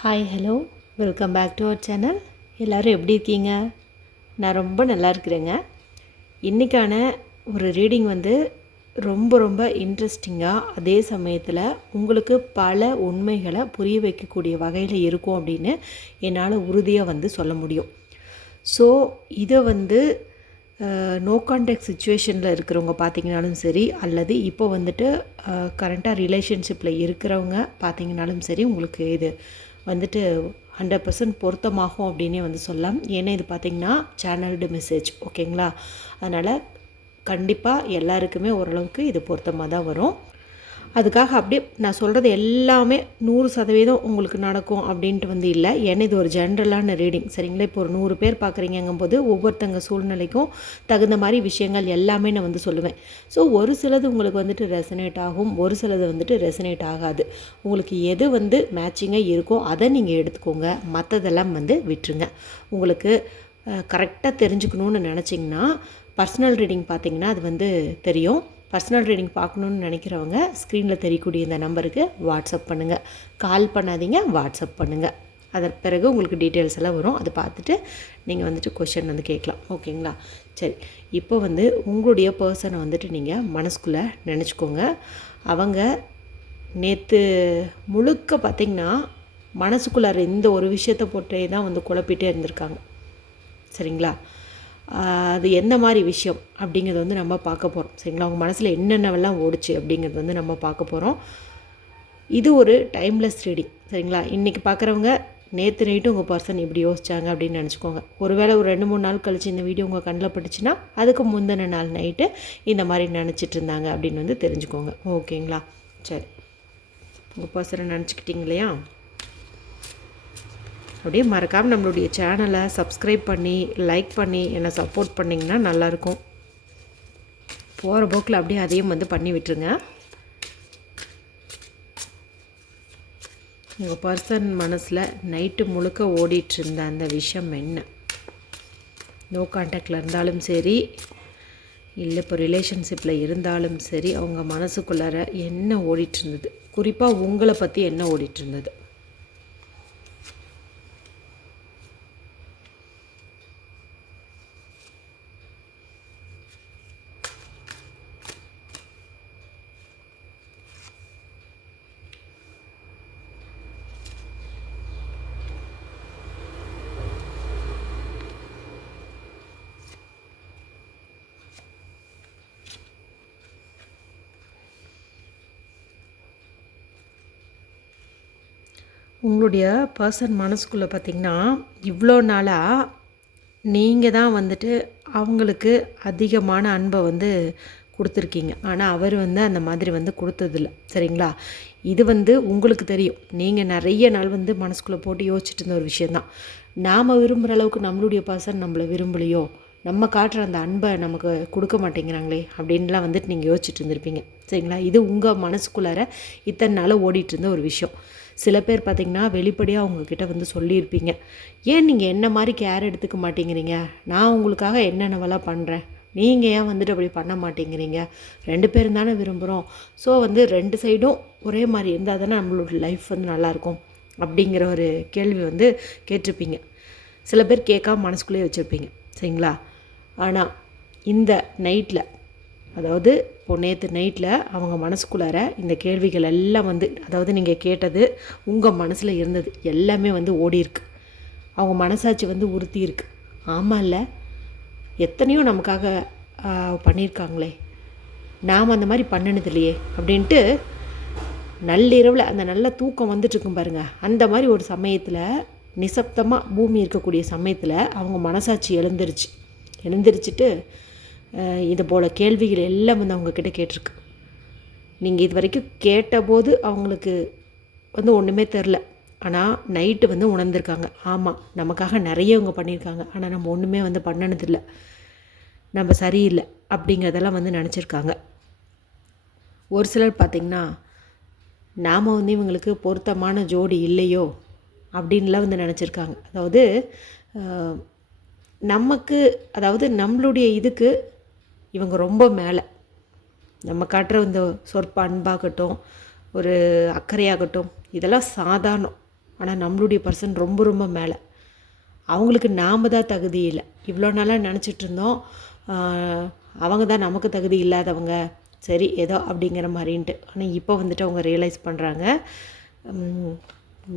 Hi hello welcome back to our channel. எல்லோரும் எப்படி இருக்கீங்க? நான் ரொம்ப நல்லா இருக்கிறேங்க. இன்றைக்கான ஒரு ரீடிங் வந்து ரொம்ப இன்ட்ரெஸ்டிங்காக, அதே சமயத்தில் உங்களுக்கு பல உண்மைகளை புரிய வைக்கக்கூடிய வகையில் இருக்கும் அப்படின்னு என்னால் உறுதியாக வந்து சொல்ல முடியும். ஸோ இதை வந்து நோ கான்டாக்ட் சுச்சுவேஷனில் இருக்கிறவங்க பார்த்திங்கனாலும் சரி, அல்லது இப்போ வந்துட்டு கரண்ட்டாக ரிலேஷன்ஷிப்பில் இருக்கிறவங்க பார்த்திங்கனாலும் சரி, உங்களுக்கு இது வந்துட்டு 100% பொருத்தமாகும் அப்படின்னே வந்து சொல்லலாம். ஏன்னா இது பார்த்திங்கன்னா சேனல்டு மெசேஜ், ஓகேங்களா? அதனால் கண்டிப்பாக எல்லாருக்குமே ஓரளவுக்கு இது பொருத்தமாக தான் வரும். அதுக்காக அப்படியே நான் சொல்கிறது எல்லாமே 100% உங்களுக்கு நடக்கும் அப்படின்ட்டு வந்து இல்லை. ஏன்னா இது ஒரு ஜென்ரலான ரீடிங், சரிங்களா? இப்போ ஒரு 100 பேர் பார்க்குறீங்கங்கும்போது ஒவ்வொருத்தங்க சூழ்நிலைக்கும் தகுந்த மாதிரி விஷயங்கள் எல்லாமே நான் வந்து சொல்லுவேன். ஸோ ஒரு சிலது உங்களுக்கு வந்துட்டு ரெசனேட் ஆகும், ஒரு சிலது வந்துட்டு ரெசனேட் ஆகாது. உங்களுக்கு எது வந்து மேட்சிங்காக இருக்கோ அதை நீங்கள் எடுத்துக்கோங்க, மற்றதெல்லாம் வந்து விட்டுருங்க. உங்களுக்கு கரெக்டாக தெரிஞ்சுக்கணுன்னு நினச்சிங்கன்னா பர்சனல் ரீடிங் பார்த்திங்கன்னா அது வந்து தெரியும். பர்சனல் ரீடிங் பார்க்கணுன்னு நினைக்கிறவங்க ஸ்க்ரீனில் தெரியக்கூடிய இந்த நம்பருக்கு வாட்ஸ்அப் பண்ணுங்கள். கால் பண்ணாதீங்க, வாட்ஸ்அப் பண்ணுங்கள். அதற்கு பிறகு உங்களுக்கு டீட்டெயில்ஸ் எல்லாம் வரும். அதை பார்த்துட்டு நீங்கள் வந்துட்டு கொஷின் வந்து கேட்கலாம், ஓகேங்களா? சரி, இப்போ வந்து உங்களுடைய பர்சனை வந்துட்டு நீங்கள் மனசுக்குள்ளே நினச்சிக்கோங்க. அவங்க நேற்று முழுக்க பார்த்திங்கன்னா மனசுக்குள்ளார இந்த ஒரு விஷயத்தை போட்டே தான் வந்து குழப்பிட்டே இருந்திருக்காங்க, சரிங்களா? அது என்ன மாதிரி விஷயம் அப்படிங்கிறது வந்து நம்ம பார்க்க போகிறோம், சரிங்களா? அவங்க மனசில் என்னென்னவெல்லாம் ஓடிச்சு அப்படிங்கிறது வந்து நம்ம பார்க்க போகிறோம். இது ஒரு டைம்லெஸ் ரீடிங், சரிங்களா? இன்றைக்கி பார்க்குறவங்க நேற்று நைட்டு உங்கள் பர்சன் இப்படி யோசிச்சாங்க அப்படின்னு நினச்சிக்கோங்க. ஒருவேளை ஒரு 2-3 நாள் கழிச்சு இந்த வீடியோ உங்கள் கண்ணில் பட்டுச்சுன்னா அதுக்கு முந்தின நாள் நைட்டு இந்த மாதிரி நினச்சிட்டு இருந்தாங்க அப்படின்னு வந்து தெரிஞ்சுக்கோங்க, ஓகேங்களா? சரி, உங்கள் பர்சனை நினச்சிக்கிட்டீங்க இல்லையா? அப்படியே மறக்காமல் நம்மளுடைய சேனலை சப்ஸ்கிரைப் பண்ணி லைக் பண்ணி என்னை சப்போர்ட் பண்ணிங்கன்னா நல்லாயிருக்கும். போகிற போக்கில் அப்படியே அதையும் வந்து பண்ணி விட்டுருங்க. உங்கள் பர்சன் மனசில் நைட்டு முழுக்க ஓடிட்டுருந்த அந்த விஷயம் என்ன? நோ கான்டாக்டில் இருந்தாலும் சரி, இல்லை இப்போ ரிலேஷன்ஷிப்பில் இருந்தாலும் சரி, அவங்க மனசுக்குள்ளார என்ன ஓடிட்டுருந்தது? குறிப்பாக உங்களை பற்றி என்ன ஓடிட்டுருந்தது? உங்களுடைய பர்சன் மனசுக்குள்ளே பார்த்திங்கன்னா இவ்வளோ நாளாக நீங்கள் தான் வந்துட்டு அவங்களுக்கு அதிகமான அன்பை வந்து கொடுத்துருக்கீங்க. ஆனால் அவர் வந்து அந்த மாதிரி வந்து கொடுத்ததில்ல, சரிங்களா? இது வந்து உங்களுக்கு தெரியும். நீங்கள் நிறைய நாள் வந்து மனசுக்குள்ளே போட்டு யோசிச்சுட்டு இருந்த ஒரு விஷயந்தான். நாம் விரும்புகிற அளவுக்கு நம்மளுடைய பர்சன் நம்மளை விரும்பலையோ, நம்ம காட்டுற அந்த அன்பை நமக்கு கொடுக்க மாட்டேங்கிறாங்களே அப்படின்லாம் வந்துட்டு நீங்கள் யோசிச்சுட்டு இருந்திருப்பீங்க, சரிங்களா? இது உங்கள் மனசுக்குள்ளார இத்தனை நாள் ஓடிட்டு இருந்த ஒரு விஷயம். சில பேர் பார்த்திங்கன்னா வெளிப்படையாக அவங்கக்கிட்ட வந்து சொல்லியிருப்பீங்க, ஏன் நீங்கள் என்ன மாதிரி கேர் எடுத்துக்க மாட்டேங்கிறீங்க? நான் உங்களுக்காக என்னென்னவெல்லாம் பண்ணுறேன், நீங்கள் ஏன் வந்துட்டு அப்படி பண்ண மாட்டேங்கிறீங்க? 2 பேரும் தானே விரும்புகிறோம். ஸோ வந்து 2 சைடும் ஒரே மாதிரி இருந்தால் தானே நம்மளோட லைஃப் வந்து நல்லாயிருக்கும் அப்படிங்கிற ஒரு கேள்வி வந்து கேட்டிருப்பீங்க. சில பேர் கேட்காம மனசுக்குள்ளேயே வச்சுருப்பீங்க, சரிங்களா? ஆனால் இந்த நைட்டில், அதாவது இப்போது நேற்று நைட்டில் அவங்க மனசுக்குள்ளார இந்த கேள்விகள் எல்லாம் வந்து, அதாவது நீங்கள் கேட்டது உங்கள் மனசில் இருந்தது எல்லாமே வந்து ஓடிருக்கு. அவங்க மனசாட்சி வந்து உறுத்தி இருக்கு. ஆமாம், இல்லை எத்தனையோ நமக்காக பண்ணியிருக்காங்களே, நாம் அந்த மாதிரி பண்ணினது இல்லையே அப்படின்ட்டு நள்ளிரவில் அந்த நல்ல தூக்கம் வந்துட்டுருக்கும் பாருங்கள், அந்த மாதிரி ஒரு சமயத்தில் நிசப்தமாக பூமி இருக்கக்கூடிய சமயத்தில் அவங்க மனசாட்சி எழுந்திரிச்சிட்டு இது போல் கேள்விகள் எல்லாம் வந்து அவங்கக்கிட்ட கேட்டிருக்கு. நீங்கள் இது வரைக்கும் கேட்டபோது அவங்களுக்கு வந்து ஒன்றுமே தெரில. ஆனால் நைட்டு வந்து உணர்ந்திருக்காங்க, ஆமாம் நமக்காக நிறைய இவங்க பண்ணியிருக்காங்க, ஆனால் நம்ம ஒன்றுமே வந்து பண்ணினதில்லை, நம்ம சரியில்லை அப்படிங்கிறதெல்லாம் வந்து நினச்சிருக்காங்க. ஒரு சிலர் பார்த்திங்கன்னா நாம் வந்து இவங்களுக்கு பொருத்தமான ஜோடி இல்லையோ அப்படின்லாம் வந்து நினச்சிருக்காங்க. அதாவது நமக்கு, அதாவது நம்மளுடைய இதுக்கு இவங்க ரொம்ப மேலே, நம்ம காட்டுற இந்த சொற்ப அன்பாகட்டும், ஒரு அக்கறையாகட்டும், இதெல்லாம் சாதாரணம். ஆனால் நம்மளுடைய பர்சன் ரொம்ப ரொம்ப மேலே. அவங்களுக்கு நாம் தான் தகுதி இல்லை. இவ்வளோ நாளாக நினச்சிட்டு இருந்தோம் அவங்க தான் நமக்கு தகுதி இல்லாதவங்க, சரி ஏதோ அப்படிங்கிற மாதிரின்ட்டு. ஆனால் இப்போ வந்துட்டு அவங்க ரியலைஸ் பண்ணுறாங்க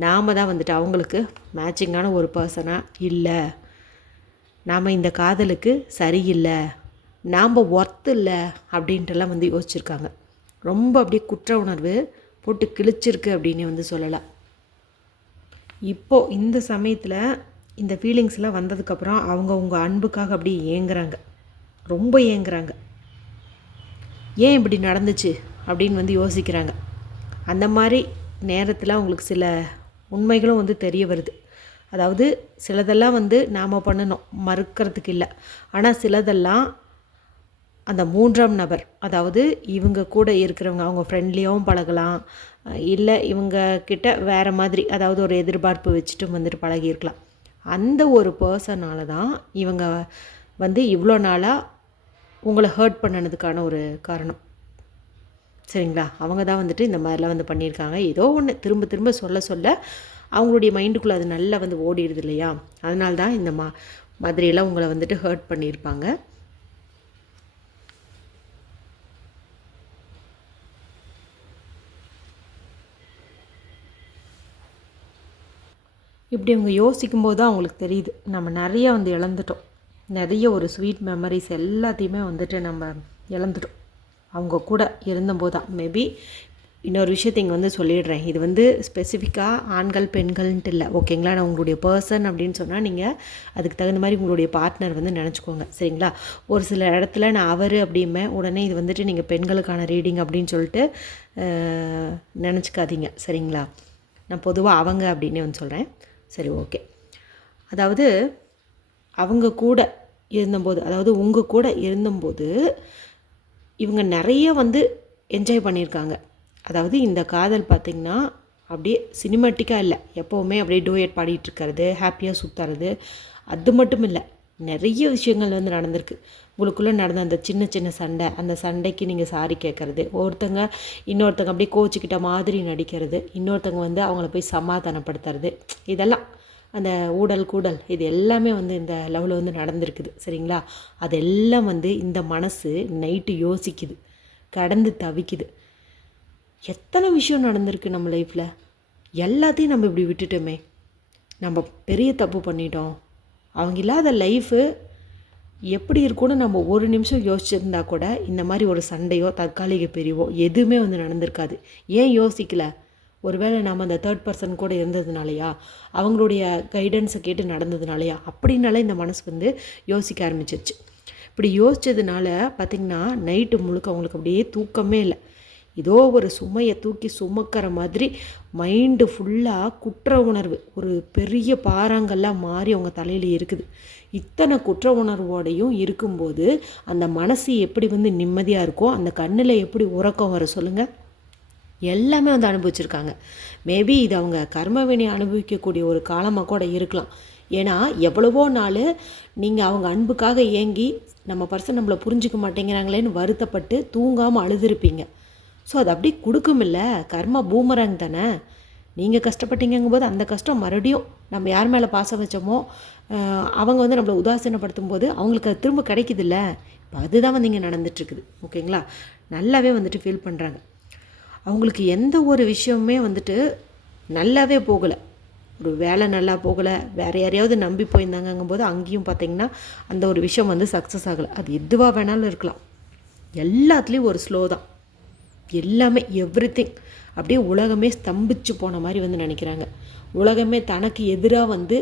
நாம் தான் வந்துட்டு அவங்களுக்கு மேட்சிங்கான ஒரு பர்சனாக இல்லை, நாம் இந்த காதலுக்கு சரியில்லை, நாம் ஒர்த்து இல்லை அப்படின்ட்டுலாம் வந்து யோசிச்சுருக்காங்க. ரொம்ப அப்படியே குற்ற உணர்வு போட்டு கிழிச்சிருக்கு அப்படின்னு வந்து சொல்லலாம். இப்போது இந்த சமயத்தில் இந்த ஃபீலிங்ஸ்லாம் வந்ததுக்கப்புறம் அவங்க உங்கள் அன்புக்காக அப்படி ஏங்குறாங்க, ரொம்ப ஏங்குறாங்க. ஏன் இப்படி நடந்துச்சு அப்படின்னு வந்து யோசிக்கிறாங்க. அந்த மாதிரி நேரத்தில் அவங்களுக்கு சில உண்மைகளும் வந்து தெரிய வருது. அதாவது சிலதெல்லாம் வந்து நாம் பண்ணணும், மறுக்கிறதுக்கு இல்லை. ஆனால் சிலதெல்லாம் அந்த மூன்றாம் நபர், அதாவது இவங்க கூட இருக்கிறவங்க, அவங்க ஃப்ரெண்ட்லியாகவும் பழகலாம், இல்லை இவங்க கிட்ட வேறு மாதிரி அதாவது ஒரு எதிர்பார்ப்பு வச்சுட்டும் வந்துட்டு பழகியிருக்கலாம். அந்த ஒரு பர்சனால தான் இவங்க வந்து இவ்வளோ நாளாக உங்களை ஹர்ட் பண்ணினதுக்கான ஒரு காரணம். சரிங்களா? அவங்க தான் வந்துட்டு இந்த மாதிரிலாம் வந்து பண்ணியிருக்காங்க. ஏதோ ஒன்று திரும்ப திரும்ப சொல்ல சொல்ல அவங்களுடைய மைண்டுக்குள்ளே அது நல்லா வந்து ஓடிடுது இல்லையா? அதனால தான் இந்த மாதிரியெல்லாம் உங்களை வந்துட்டு ஹர்ட் பண்ணியிருப்பாங்க. இப்படி அவங்க யோசிக்கும்போது தான் அவங்களுக்கு தெரியுது நம்ம நிறைய வந்து இழந்துட்டோம். நிறைய ஒரு ஸ்வீட் மெமரிஸ் எல்லாத்தையுமே வந்துட்டு நம்ம இழந்துட்டோம் அவங்க கூட இருந்தபோது தான். மேபி இன்னொரு விஷயத்தை இங்கே வந்து சொல்லிடுறேன். இது வந்து ஸ்பெசிஃபிக்காக ஆண்கள் பெண்கள்ன்ட்டு இல்லை, ஓகேங்களா? நான் உங்களுடைய பர்சன் அப்படின்னு சொன்னால் நீங்கள் அதுக்கு தகுந்த மாதிரி உங்களுடைய பார்ட்னர் வந்து நினச்சிக்கோங்க, சரிங்களா? ஒரு சில இடத்துல நான் அவர் அப்படிம்பேன், உடனே இது வந்துட்டு நீங்கள் பெண்களுக்கான ரீடிங் அப்படின்னு சொல்லிட்டு நினச்சிக்காதீங்க, சரிங்களா? நான் பொதுவாக அவங்க அப்படின்னே வந்து சொல்கிறேன். சரி, ஓகே. அதாவது அவங்க கூட இருந்தபோது, அதாவது உங்கள் கூட இருந்தபோது இவங்க நிறைய வந்து என்ஜாய் பண்ணியிருக்காங்க. அதாவது இந்த காதல் பார்த்திங்கன்னா அப்படியே சினிமாட்டிக்காக இல்லை, எப்போவுமே அப்படியே டூயட் பாடிட்டுருக்கிறது, ஹாப்பியாக சுற்றுறது, அது மட்டும் இல்லை, நிறைய விஷயங்கள் வந்து நடந்திருக்கு. உங்களுக்குள்ளே நடந்த அந்த சின்ன சின்ன சண்டை, அந்த சண்டைக்கு நீங்கள் சாரி கேட்குறது, இன்னொருத்தங்க அப்படியே கோச்சிக்கிட்ட மாதிரி நடிக்கிறது, இன்னொருத்தங்க வந்து அவங்கள போய் சமாதானப்படுத்துறது, இதெல்லாம் அந்த ஊடல் கூடல் இது எல்லாமே வந்து இந்த லெவலில் வந்து நடந்திருக்குது, சரிங்களா? அதெல்லாம் வந்து இந்த மனசு நைட்டு யோசிக்குது, கடந்து தவிக்குது. எத்தனை விஷயம் நடந்திருக்கு நம்ம லைஃப்பில், எல்லாத்தையும் நம்ம இப்படி விட்டுட்டோமே, நம்ம பெரிய தப்பு பண்ணிட்டோம். அவங்க இல்லாத லைஃபு எப்படி இருக்கும்னு நம்ம ஒரு நிமிஷம் யோசிச்சிருந்தா கூட இந்த மாதிரி ஒரு சண்டையோ தற்காலிக பிரிவோ எதுவுமே வந்து நடந்திருக்காது. ஏன் யோசிக்கல? ஒருவேளை நாம் அந்த தேர்ட் பர்சன் கூட இருந்ததுனாலையா, அவங்களுடைய கைடன்ஸை கேட்டு நடந்ததுனாலையா, அப்படின்னால இந்த மனசு வந்து யோசிக்க ஆரம்பிச்சிருச்சு. இப்படி யோசித்ததுனால பார்த்திங்கன்னா நைட்டு முழுக்க அவங்களுக்கு அப்படியே தூக்கமே இல்லை. ஏதோ ஒரு சுமையை தூக்கி சுமக்கிற மாதிரி மைண்டு ஃபுல்லாக குற்ற உணர்வு ஒரு பெரிய பாறாங்கல்லாம் மாறி அவங்க தலையில் இருக்குது. இத்தனை குற்ற உணர்வோடையும் இருக்கும்போது அந்த மனசு எப்படி வந்து நிம்மதியாக இருக்கோ, அந்த கண்ணில் எப்படி உறக்கம் வர சொல்லுங்கள்? எல்லாமே வந்து அனுபவிச்சிருக்காங்க. மேபி இது அவங்க கர்மவினை அனுபவிக்கக்கூடிய ஒரு காலமாக கூட இருக்கலாம். ஏன்னா எவ்வளவோ நாள் நீங்கள் அவங்க அன்புக்காக ஏங்கி நம்ம பர்சன் நம்மளை புரிஞ்சிக்க மாட்டேங்கிறாங்களேன்னு வருத்தப்பட்டு தூங்காமல் அழுதுருப்பீங்க. ஸோ அது அப்படி கொடுக்குமில்ல, கர்மா பூமராங் தானே. நீங்கள் கஷ்டப்பட்டீங்கும் போது அந்த கஷ்டம் மறுபடியும் நம்ம யார் மேலே பாசம் வச்சோமோ அவங்க வந்து நம்மளை உதாசீனப்படுத்தும் போது அவங்களுக்கு அது திரும்ப கிடைக்குதில்ல. இப்போ அதுதான் வந்து இங்கே நடந்துட்டுருக்குது, ஓகேங்களா? நல்லாவே வந்துட்டு ஃபீல் பண்ணுறாங்க. அவங்களுக்கு எந்த ஒரு விஷயமுமே வந்துட்டு நல்லாவே போகலை. ஒரு வேலை நல்லா போகலை, வேறு யாரையாவது நம்பி போயிருந்தாங்கங்கும்போது அங்கேயும் பார்த்திங்கன்னா அந்த ஒரு விஷயம் வந்து சக்ஸஸ் ஆகலை. அது எதுவாக வேணாலும் இருக்கலாம், எல்லாத்துலேயும் ஒரு ஸ்லோ தான். எல்லாமே எவ்ரிதிங் அப்படியே உலகமே ஸ்தம்பிச்சு போன மாதிரி வந்து நினைக்கிறாங்க. உலகமே தனக்கு எதிராக வந்து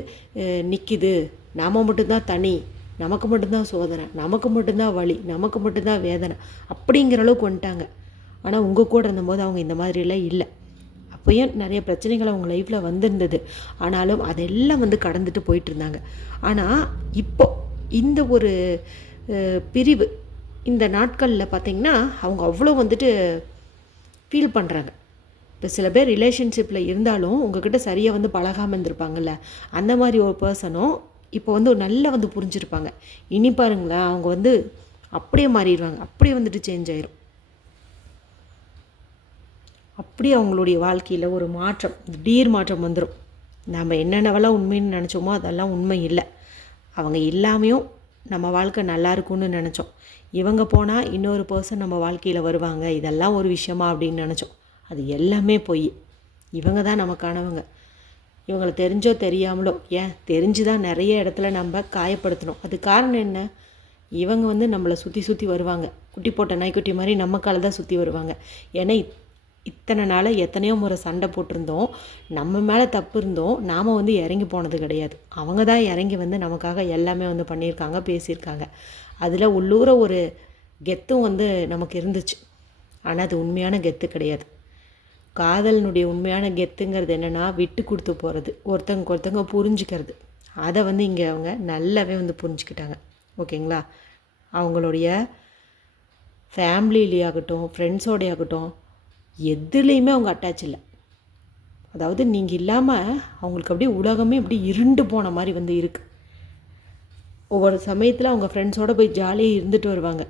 நிற்கிது, நாம் மட்டும்தான் தனி, நமக்கு மட்டும்தான் சோதனை, நமக்கு மட்டும்தான் வலி, நமக்கு மட்டும்தான் வேதனை, அப்படிங்கிற அளவுக்கு வந்துட்டாங்க. ஆனால் உங்கள் கூட இருந்தபோது அவங்க இந்த மாதிரிலாம் இல்லை. அப்போயும் நிறைய பிரச்சனைகள் அவங்க லைஃப்பில் வந்திருந்தது, ஆனாலும் அதெல்லாம் வந்து கடந்துட்டு போயிட்டு இருந்தாங்க. ஆனால் இப்போ இந்த ஒரு பிரிவு இந்த நாட்களில் பார்த்திங்கன்னா அவங்க அவ்வளோ வந்துட்டு ஃபீல் பண்ணுறாங்க. இப்போ சில பேர் ரிலேஷன்ஷிப்பில் இருந்தாலும் உங்கள்கிட்ட சரியாக வந்து பழகாமல் இருந்திருப்பாங்கல்ல, அந்த மாதிரி ஒரு பர்சனும் இப்போ வந்து நல்லா வந்து புரிஞ்சுருப்பாங்க. இனி பாருங்களேன், அவங்க வந்து அப்படியே மாறிடுவாங்க, அப்படியே வந்துட்டு சேஞ்ச் ஆயிரும். அப்படியே அவங்களுடைய வாழ்க்கையில் ஒரு மாற்றம், திடீர் மாற்றம் வந்துடும். நம்ம என்னென்னவெல்லாம் உண்மைன்னு நினச்சோமோ அதெல்லாம் உண்மை இல்லை. அவங்க இல்லாமையும் நம்ம வாழ்க்கை நல்லா இருக்கும்னு நினச்சோம். இவங்க போனால் இன்னொரு பர்சன் நம்ம வாழ்க்கையில் வருவாங்க, இதெல்லாம் ஒரு விஷயமா அப்படின்னு நினச்சோம். அது எல்லாமே பொய். இவங்க தான் நமக்கானவங்க. இவங்களை தெரிஞ்சோ தெரியாமலோ, ஏன் தெரிஞ்சு தான் நிறைய இடத்துல நம்ம காயப்படுத்தணும். அது காரணம் என்ன? இவங்க வந்து நம்மளை சுற்றி சுற்றி வருவாங்க. குட்டி போட்ட நாய்க்குட்டி மாதிரி நம்ம காலை தான் சுற்றி வருவாங்க. ஏன்னா இத்தனை நாளாக எத்தனையோ முறை சண்டை போட்டிருந்தோம், நம்ம மேலே தப்பு இருந்தோம், நாம் வந்து இறங்கி போனது கிடையாது. அவங்க தான் இறங்கி வந்து நமக்காக எல்லாமே வந்து பண்ணியிருக்காங்க, பேசியிருக்காங்க. அதில் உள்ளூர ஒரு கெத்தும் வந்து நமக்கு இருந்துச்சு. ஆனால் அது உண்மையான கெத்து கிடையாது. காதலினுடைய உண்மையான கெத்துங்கிறது என்னென்னா விட்டு கொடுத்து போகிறது, ஒருத்தங்க புரிஞ்சுக்கிறது. அதை வந்து இங்கே அவங்க நல்லாவே வந்து புரிஞ்சுக்கிட்டாங்க. ஓகேங்களா? அவங்களுடைய ஃபேமிலியிலே ஆகட்டும், ஃப்ரெண்ட்ஸோடைய ஆகட்டும், எதுலேயுமே அவங்க அட்டாச் இல்லை. அதாவது நீங்கள் இல்லாமல் அவங்களுக்கு அப்படியே உலகமே அப்படி இருண்டு போன மாதிரி வந்து இருக்குது. ஒவ்வொரு சமயத்தில் அவங்க ஃப்ரெண்ட்ஸோடு போய் ஜாலியாக இருந்துட்டு வருவாங்க.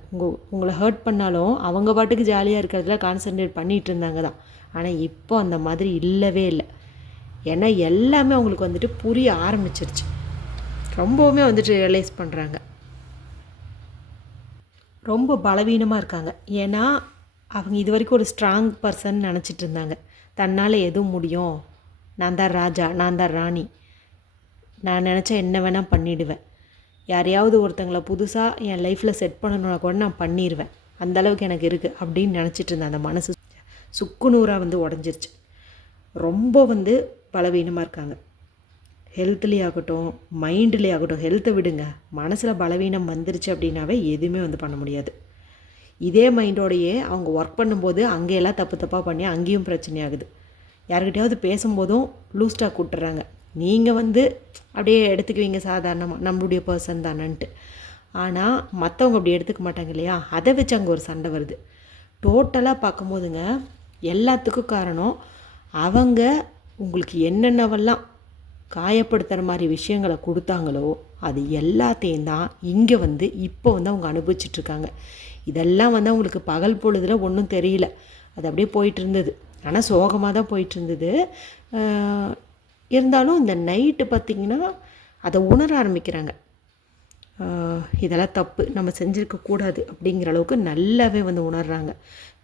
உங்களை ஹர்ட் பண்ணாலும் அவங்க பாட்டுக்கு ஜாலியாக இருக்கிறதுல கான்சன்ட்ரேட் பண்ணிகிட்டு இருந்தாங்க தான். ஆனால் இப்போ அந்த மாதிரி இல்லவே இல்லை. ஏன்னா எல்லாமே அவங்களுக்கு வந்துட்டு புரிய ஆரம்பிச்சிருச்சு. ரொம்பவுமே வந்துட்டு ரியலைஸ் பண்ணுறாங்க. ரொம்ப பலவீனமாக இருக்காங்க. ஏன்னா அவங்க இது வரைக்கும் ஒரு ஸ்ட்ராங் பர்சன் நினச்சிட்டு இருந்தாங்க. தன்னால் எதுவும் முடியும், நான் தான் ராஜா, நான் தான் ராணி, நான் நினச்சா என்ன வேணால் பண்ணிவிடுவேன், யாரையாவது ஒருத்தங்களை புதுசாக என் லைஃப்பில் செட் பண்ணணுன்னா கூட நான் பண்ணிடுவேன், அந்தளவுக்கு எனக்கு இருக்குது அப்படின்னு நினச்சிட்டு இருந்தேன். அந்த மனசு சுக்குநூறாக வந்து உடஞ்சிருச்சு. ரொம்ப வந்து பலவீனமாக இருக்காங்க. ஹெல்த்லேயே ஆகட்டும், மைண்ட்லேயே ஆகட்டும். ஹெல்த்தை விடுங்க, மனசில் பலவீனம் வந்துருச்சு அப்படின்னாவே எதுவுமே வந்து பண்ண முடியாது. இதே மைண்டோடையே அவங்க ஒர்க் பண்ணும்போது அங்கேயெல்லாம் தப்பாக பண்ணி அங்கேயும் பிரச்சனையாகுது. யார்கிட்டையாவது பேசும்போதும் லூஸ் டாக் விட்டுறாங்க. நீங்கள் வந்து அப்படியே எடுத்துக்குவீங்க சாதாரணமாக, நம்மளுடைய பர்சன் தானன்ட்டு. ஆனால் மற்றவங்க அப்படி எடுத்துக்க மாட்டாங்க இல்லையா? அதை வச்சு அங்கே ஒரு சண்டை வருது. டோட்டலாக பார்க்கும்போதுங்க எல்லாத்துக்கும் காரணம் அவங்க உங்களுக்கு என்னென்னவெல்லாம் காயப்படுத்துகிற மாதிரி விஷயங்களை கொடுத்தாங்களோ அது எல்லாத்தையும் தான் இங்கே வந்து இப்போ வந்து அவங்க அனுபவிச்சிட்ருக்காங்க. இதெல்லாம் வந்து அவங்களுக்கு பகல் பொழுதில் ஒன்றும் தெரியல, அது அப்படியே போயிட்டு இருந்தது. ஆனால் சோகமாக தான் போயிட்டு இருந்தது. இருந்தாலும் இந்த நைட்டு பார்த்திங்கன்னா அதை உணர ஆரம்பிக்கிறாங்க. இதெல்லாம் தப்பு, நம்ம செஞ்சுருக்கக்கூடாது அப்படிங்கிற அளவுக்கு நல்லாவே வந்து உணர்கிறாங்க.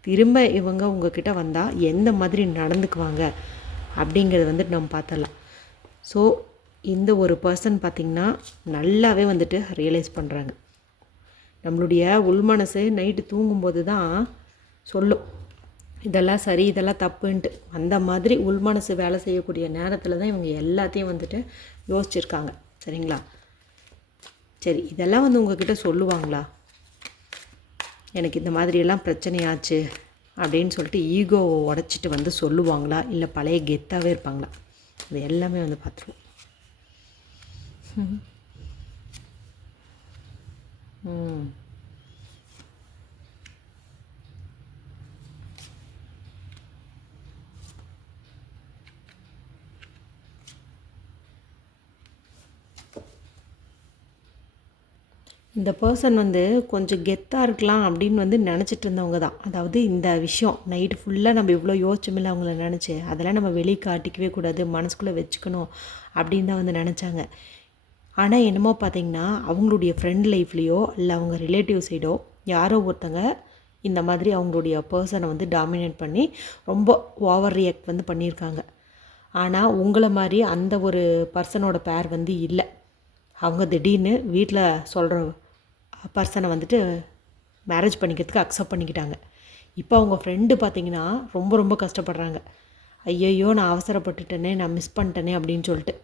திரும்ப இவங்க உங்ககிட்ட வந்தால் எந்த மாதிரி நடந்துக்குவாங்க அப்படிங்கிறது வந்துட்டு நம்ம பார்த்தலாம். ஸோ இந்த ஒரு பர்சன் பார்த்திங்கன்னா நல்லாவே வந்துட்டு ரியலைஸ் பண்ணுறாங்க. நம்மளுடைய உள்மனசு நைட்டு தூங்கும்போது தான் சொல்லும் இதெல்லாம் சரி, இதெல்லாம் தப்புன்ட்டு. அந்த மாதிரி உள்மனசு வேலை செய்யக்கூடிய நேரத்தில் தான் இவங்க எல்லாத்தையும் வந்துட்டு யோசிச்சுருக்காங்க. சரிங்களா? சரி, இதெல்லாம் வந்து உங்ககிட்ட சொல்லுவாங்களா? எனக்கு இந்த மாதிரியெல்லாம் பிரச்சனையாச்சு அப்படின்னு சொல்லிட்டு ஈகோவை உடச்சிட்டு வந்து சொல்லுவாங்களா? இல்லை பழைய கெத்தாகவே இருப்பாங்களா? இது எல்லாமே வந்து பார்த்துருவோம். இந்த பர்சன் வந்து கொஞ்சம் கெத்தாக இருக்கலாம் அப்படின்னு வந்து நினச்சிட்டு இருந்தவங்க தான். அதாவது இந்த விஷயம் நைட்டு ஃபுல்லாக நம்ம இவ்வளோ யோசிச்சோமில்ல அவங்கள நினச்சி, அதெல்லாம் நம்ம வெளியே காட்டிக்கவே கூடாது, மனசுக்குள்ளே வச்சுக்கணும் அப்படின்னு தான் வந்து நினச்சாங்க. ஆனால் என்னமோ பார்த்திங்கன்னா அவங்களுடைய ஃப்ரெண்ட் லைஃப்லேயோ இல்லை அவங்க ரிலேட்டிவ் சைடோ யாரோ ஒருத்தங்க இந்த மாதிரி அவங்களுடைய பர்சனை வந்து டாமினேட் பண்ணி ரொம்ப ஓவர் ரியாக்ட் வந்து பண்ணியிருக்காங்க. ஆனால் உங்களை மாதிரி அந்த ஒரு பர்சனோட பேர் வந்து இல்லை. அவங்க திடீர்னு வீட்டில் சொல்கிற பர்சனை வந்துட்டு மேரேஜ் பண்ணிக்கிறதுக்கு அக்செப்ட் பண்ணிக்கிட்டாங்க. இப்போ அவங்க ஃப்ரெண்டு பார்த்திங்கன்னா ரொம்ப ரொம்ப கஷ்டப்படுறாங்க. ஐயையோ நான் அவசரப்பட்டுட்டேனே, நான் மிஸ் பண்ணிட்டேனே அப்படின்னு சொல்லிட்டு.